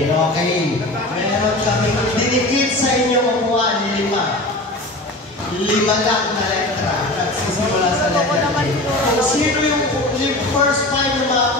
Okay. Meron kami dinikit sa inyong upuan, 5. 5 lang na letra. Nagsisimula sa letra. Kung sino yung first 5 na mga